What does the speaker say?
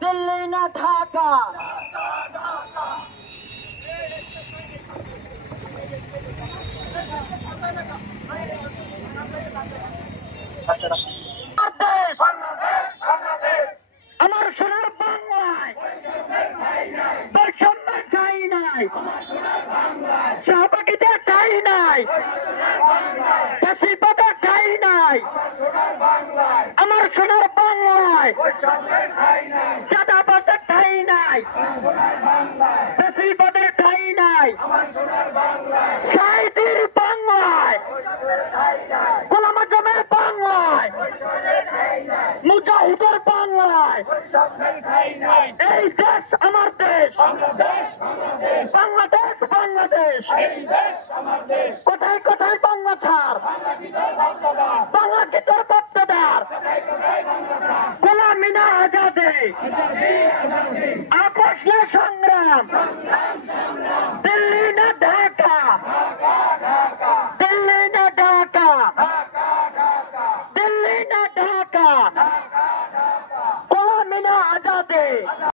দিল্লি না ঢাকা আমার সোনার বাংলায় বৈষম্য ঠাই নাই, সহপাঠীদের ঠাই নাই, ফাঁসিবাদের ঠাই নাই। আমার সোনার বাংলায় চাঁদাবাদের ঠাই নাই, ফাঁসিবাদের ঠাই নাই। সাইদির বাংলায়, গোলাম আজমের বাংলায়, মুজাহিদের বাংলায়, এই দেশ আমার দেশ, বাংলাদেশ বাংলাদেশ। কোথায় কোথায় বাংলা ছাড়, বাংলা কি তোর বক্তদার, গোলামি না আজাদে, আপোষ না সংগ্রাম।